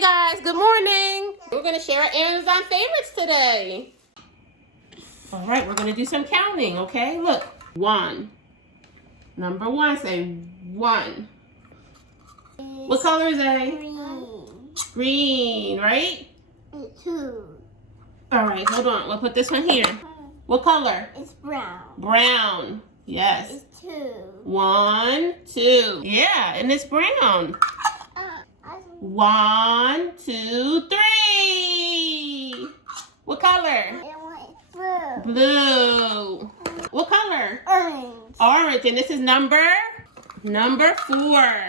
Hey guys, good morning. We're going to share our Amazon favorites today. All right, we're going to do some counting, okay? Look, 1. Number 1, say 1. What color is A? Green. Green, right? 2. All right, hold on. We'll put this one here. What color? It's brown. Brown. Yes. It's 2. 1, 2. Yeah, and it's brown. 1, 2, 3. What color? Blue. Blue. What color? Orange. Orange. And this is number 4.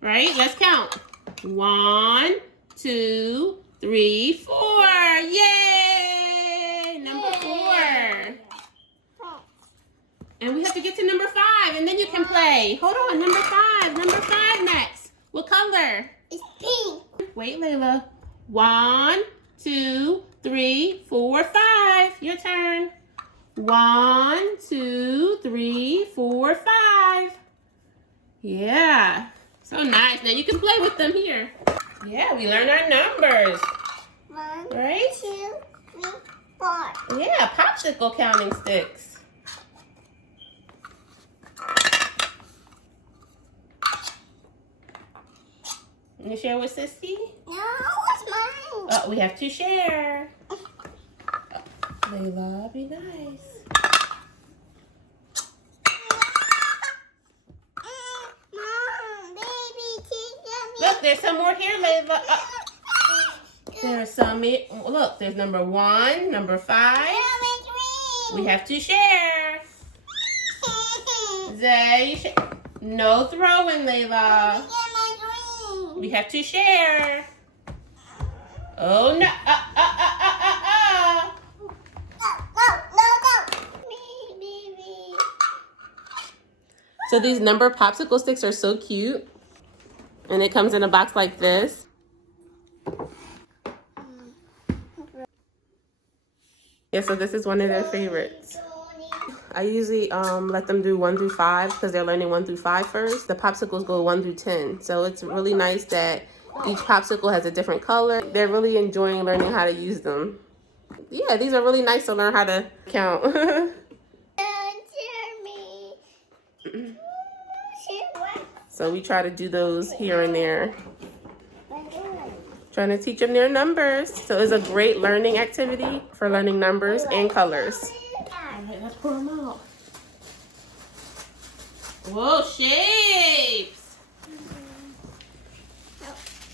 Right? Let's count. 1, 2, 3, 4. Yay! Number 4. And we have to get to number 5, and then you can play. Hold on, number 5. Number 5 next. What color? It's pink. Wait, Layla. 1, 2, 3, 4, 5. Your turn. 1, 2, 3, 4, 5. Yeah. So nice. Now you can play with them here. Yeah, we learned our numbers. 1, Right? 2, 3, 4. Yeah, popsicle counting sticks. You share with Sissy? No, it's mine. Oh, we have to share. Layla, be nice. Mom, baby, teacher. Look, there's some more here, Layla. There's some. Look, there's number 1, number 5. We have to share. Zay, no throwing, Layla. We have to share. Oh no! So these number popsicle sticks are so cute, and it comes in a box like this. Yeah, so this is one of their favorites. I usually let them do 1 through 5 because they're learning 1 through 5 first. The popsicles go 1 through 10. So it's really nice that each popsicle has a different color. They're really enjoying learning how to use them. Yeah, these are really nice to learn how to count. So we try to do those here and there. Trying to teach them their numbers. So it's a great learning activity for learning numbers and colors. Let's pour them out. Whoa, shapes!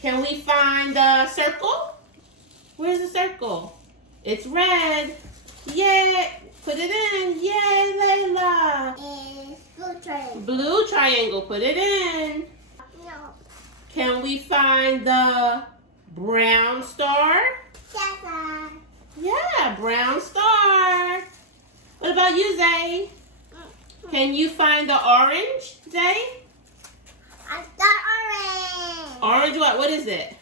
Can we find the circle? Where's the circle? It's red. Yay! Put it in. Yay, Layla! It's blue triangle. Blue triangle. Put it in. No. Can we find the brown star? Yes. Yeah, brown star. What about you, Zay? Can you find the orange, Zay? I got orange. Orange what? What is it?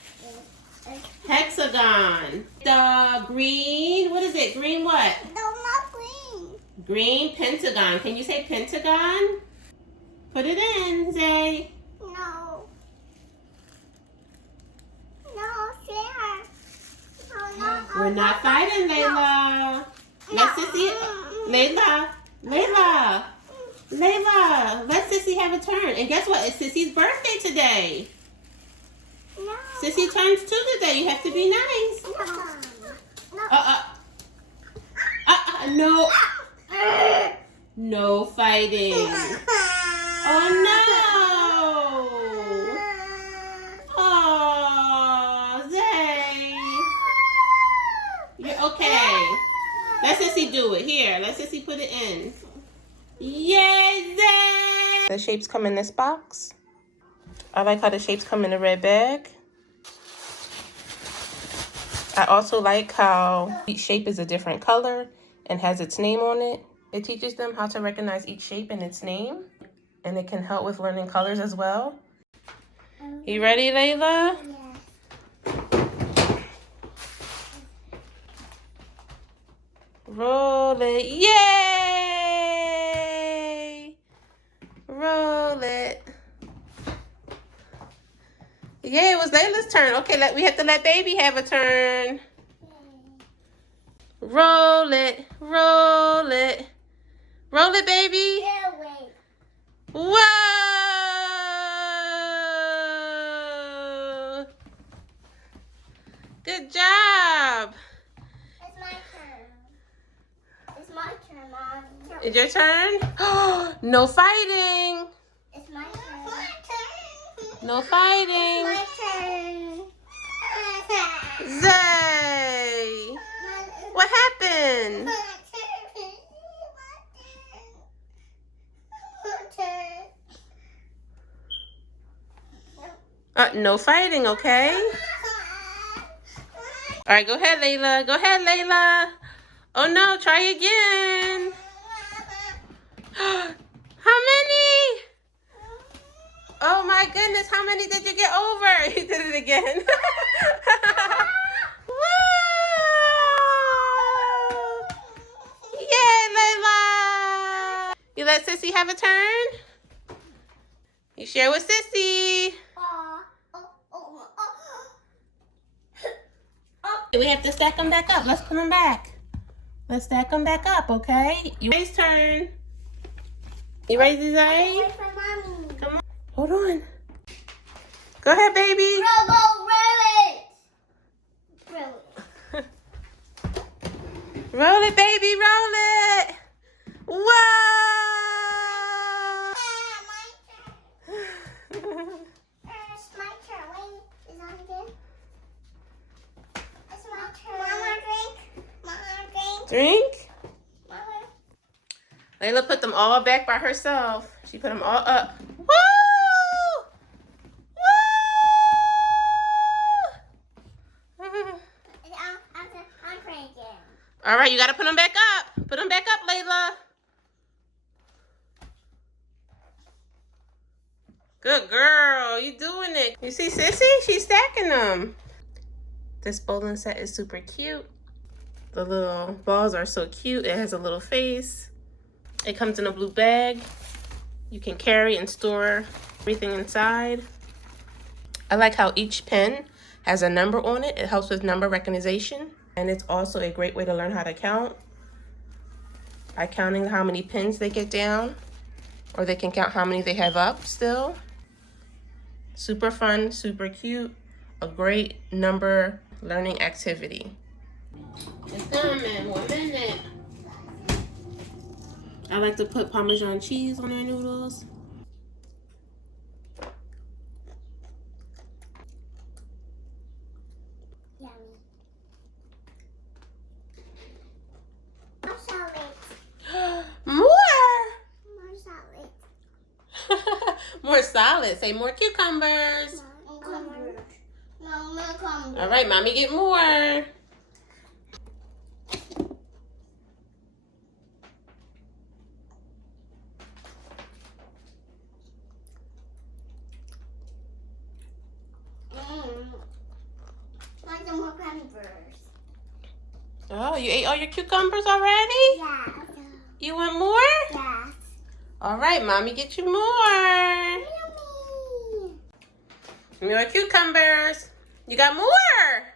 Hexagon. The green, what is it? Green what? No, not green. Green pentagon. Can you say pentagon? Put it in, Zay. No. No, Sarah. No, We're not fighting, Layla. Let Sissy, Layla, let Sissy have a turn. And guess what? It's Sissy's birthday today. No. Sissy turns 2 today. You have to be nice. No. No fighting. Oh no. Oh, Zay. You're okay. Let Sissy do it. Here, let Sissy put it in. Yay, Zay! The shapes come in this box. I like how the shapes come in a red bag. I also like how each shape is a different color and has its name on it. It teaches them how to recognize each shape and its name, and it can help with learning colors as well. You ready, Layla? Yes. Roll it. Yay! Roll it. Yeah, it was Layla's turn. Okay, we have to let baby have a turn. Roll it, roll it. Roll it, baby. Yeah, wait. Whoa! Good job. It's my turn. It's my turn, Mom. It's your turn? No fighting. It's my turn. My turn. No fighting. It's my turn. Zay. What happened? No fighting, okay? All right, go ahead, Layla. Go ahead, Layla. Oh no, try again. How many? Oh my goodness, how many did you get over? He did it again. Whoa! Yay, Layla! You let Sissy have a turn? You share with Sissy. We have to stack them back up. Let's put them back. Let's stack them back up, okay? Zay's turn. You ready, Zay? Wait for Mommy. Come on. Hold on. Go ahead, baby. Roll it. Roll it. Roll it, baby. Roll it. Whoa! It's my turn. Wait, is on again? It's my turn. Mama, drink. Mama, drink. Drink. Mama. Layla put them all back by herself. She put them all up. Woo! Woo! I'm drinking. All right, you got to put them back up. Put them back up, Layla. Good girl. You doing it. You see Sissy? She's stacking them. This bowling set is super cute. The little balls are so cute. It has a little face. It comes in a blue bag. You can carry and store everything inside. I like how each pen has a number on it. It helps with number recognition. And it's also a great way to learn how to count by counting how many pins they get down, or they can count how many they have up still. Super fun, super cute, a great number learning activity. It's coming, 1 minute. I like to put Parmesan cheese on our noodles. Yummy. More salad. More! More salad. More salad. Say more cucumbers. More cucumbers. All right, mommy, get more. Like the more cucumbers. Oh, you ate all your cucumbers already? Yeah. You want more? Yeah. All right, mommy, get you more. Yummy. More cucumbers. You got more.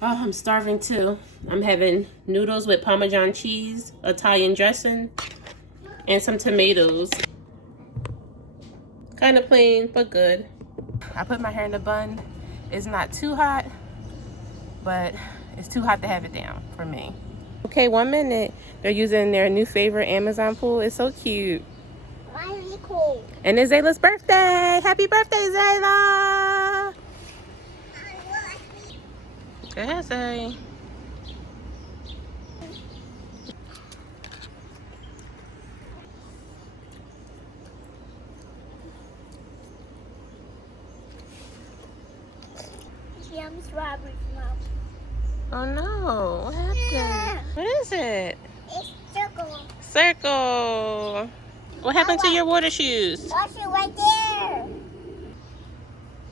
Oh, I'm starving too. I'm having noodles with Parmesan cheese, Italian dressing, and some tomatoes. Kind of plain, but good. I put my hair in a bun. It's not too hot, but it's too hot to have it down for me. Okay, 1 minute. They're using their new favorite Amazon pool. It's so cute. Really cool. And it's Zayla's birthday. Happy birthday, Zayla. Go ahead, Zay. Yum strawberries, Mom. Oh no, what happened? What is it? It's circle. Circle. What happened to your water shoes? Watch it right there.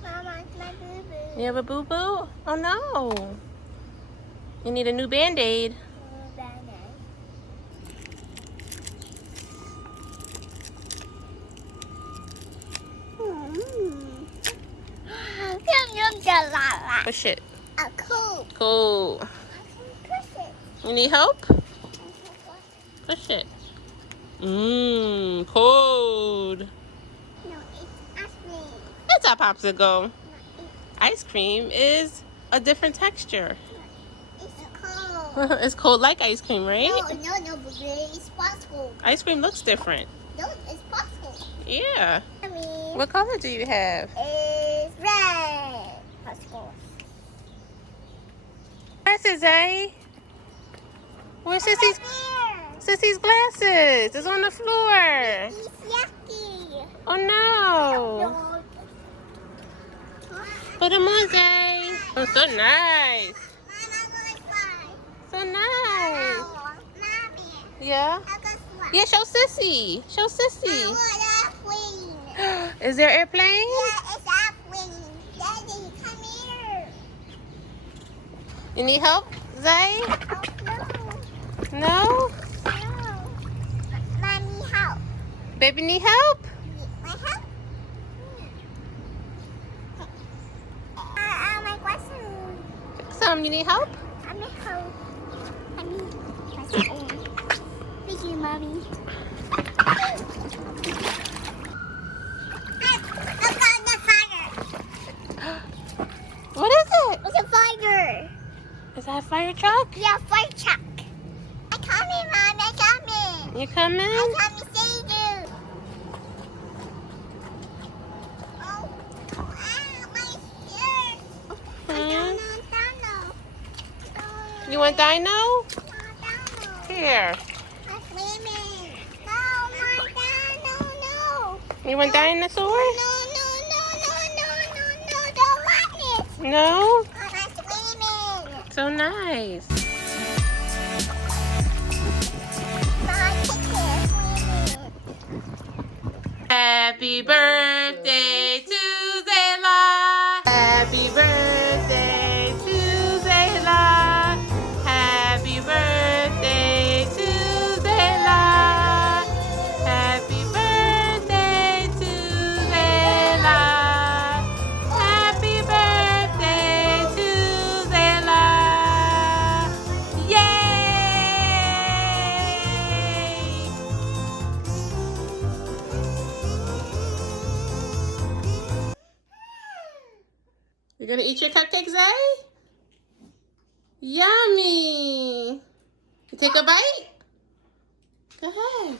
Mama, it's my boo-boo. You have a boo-boo? Oh no. You need a new Band-Aid. Push it. Cool. Cool. Push it. You need help? Push it. Mmm, cold. No, it's ice cream. It's a popsicle. No, it's, Ice cream is a different texture. it's cold. It's cold like ice cream, right? No, but it's possible. Ice cream looks different. No, it's possible. Yeah. I mean, What color do you have? it's red. Possible. Glasses, eh? Where's Sissy's glasses? It's on the floor. It's yucky. Oh no. Put them on, Zay. Oh, so nice. So nice. Mommy, Yeah? I got one. Yeah, show Sissy. Show I Sissy. want airplane. Is there airplane? Yeah, it's airplane. Daddy, come here. You need help, Zay? Oh, no. No? No. Mommy, help. Baby need help? My help? My question. Some, you need help? I need help. I need question. Thank you, Mommy. I got the fire. What is it? It's a fire. Is that a fire truck? Yeah, fire truck. I coming, Mom. I coming. You coming? I coming, see you. Oh, my shirt. I don't know. You want Dino? No. Here. I'm swimming. No, my dad, no. You want dinosaur? No, don't want it. No? I'm swimming. So nice. My ticket swimming. Happy birthday to Zayla. Happy birthday to Zayla. Happy birthday to Zayla. Happy birthday to Zayla. Happy birthday to Zayla. Yay! You're gonna eat your cupcake, Zay? Yummy! You take a bite? Go ahead.